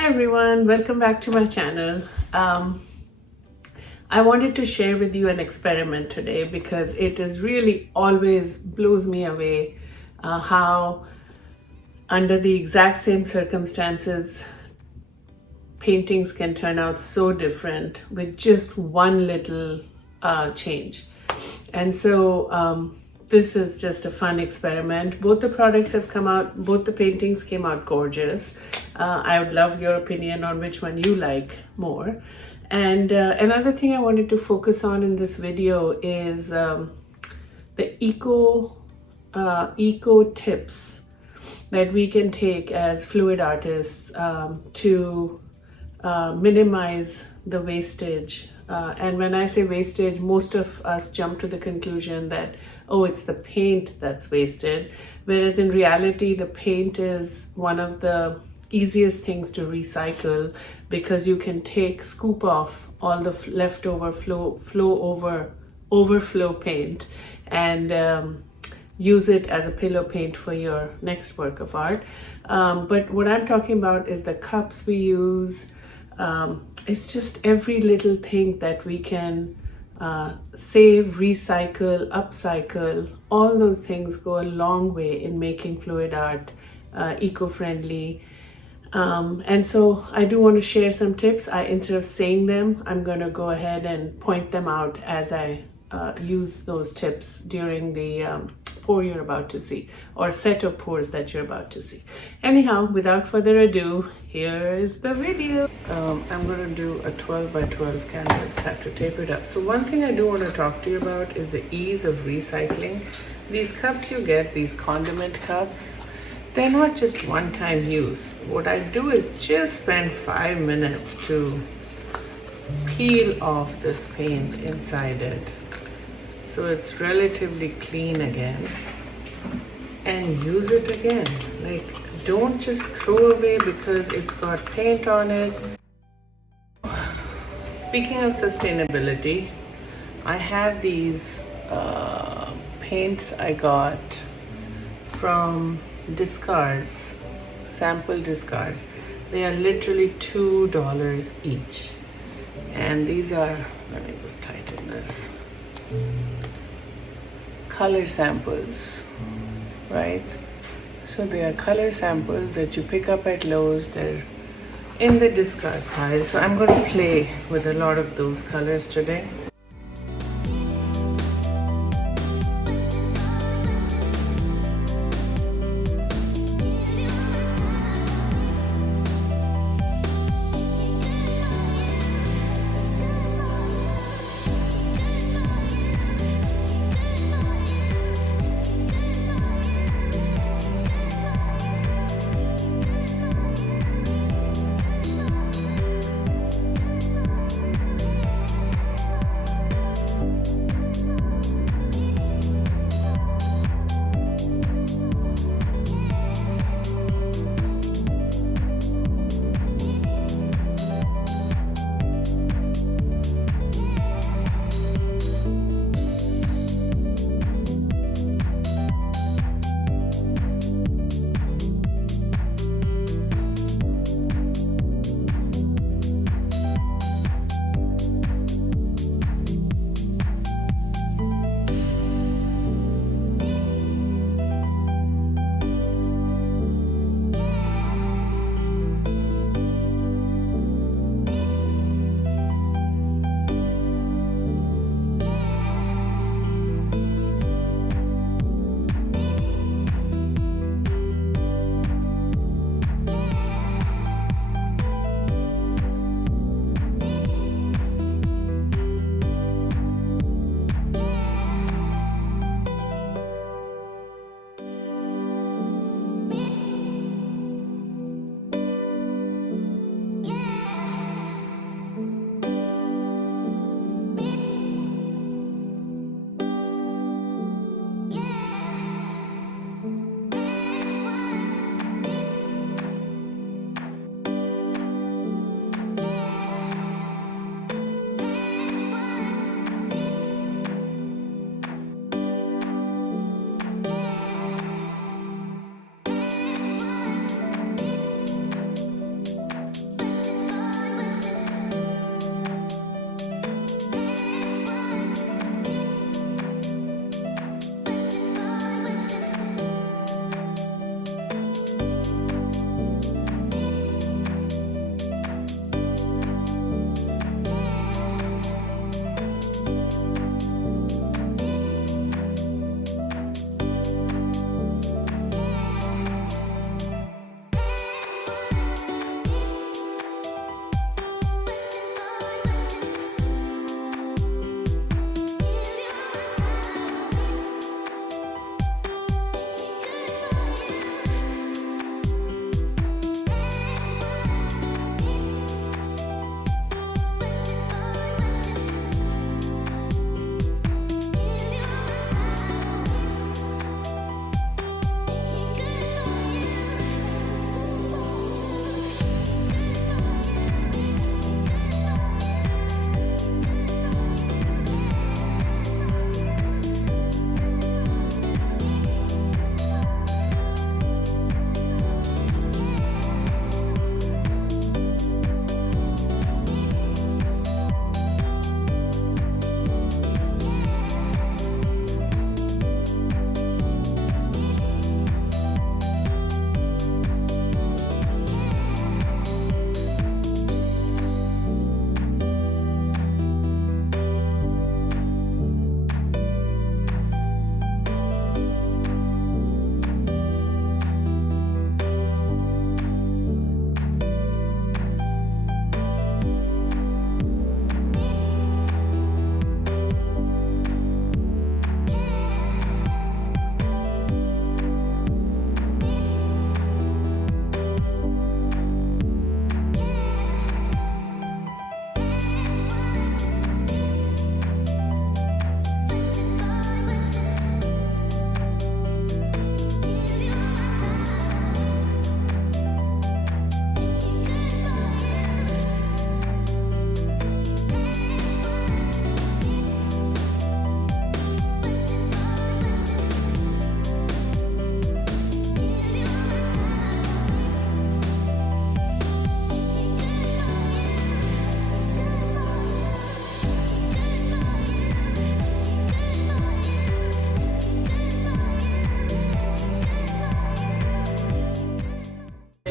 Hi everyone, welcome back to my channel. I wanted to share with you an experiment today because it is really always blows me away how under the exact same circumstances paintings can turn out so different with just one little change. And so this is just a fun experiment. Both the products have come out, both the paintings came out gorgeous. I would love your opinion on which one you like more. And another thing I wanted to focus on in this video is the eco tips that we can take as fluid artists to minimize the wastage. And when I say wastage, most of us jump to the conclusion that, oh, it's the paint that's wasted. Whereas in reality, the paint is one of the easiest things to recycle because you can scoop off all the leftover overflow paint and use it as a pillow paint for your next work of art. But what I'm talking about is the cups we use. It's just every little thing that we can save, recycle, upcycle. All those things go a long way in making fluid art eco-friendly. And so I do want to share some tips. Instead of saying them, I'm going to go ahead and point them out as I use those tips during the pour you're about to see, or set of pours that you're about to see. Anyhow, without further ado, here is the video. I'm going to do a 12 by 12 canvas, have to tape it up. So one thing I do want to talk to you about is the ease of recycling. These cups you get, these condiment cups, they're not just one-time use. What I do is just spend 5 minutes to peel off this paint inside it, so it's relatively clean again, and use it again. Like, don't just throw away because it's got paint on it. Speaking of sustainability, I have these paints I got from discards, sample discards. They are literally $2 each, and these are, let me just tighten this, color samples, right? So they are color samples that you pick up at Lowe's. They're in the discard pile. So I'm going to play with a lot of those colors today.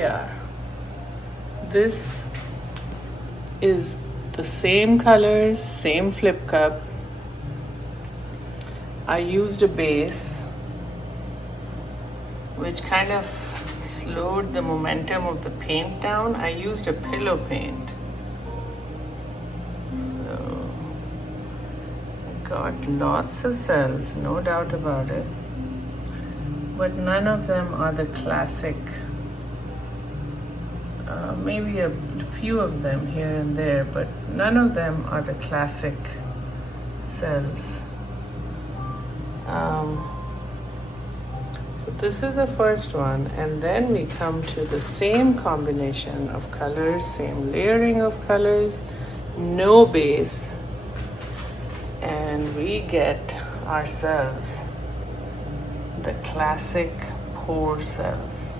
are. This is the same colors, same flip cup. I used a base which kind of slowed the momentum of the paint down. I used a pillow paint. So I got lots of cells, no doubt about it. But none of them are the classic. Maybe a few of them here and there, but none of them are the classic cells. So this is the first one, and then we come to the same combination of colors, same layering of colors, no base, and we get ourselves the classic pour cells.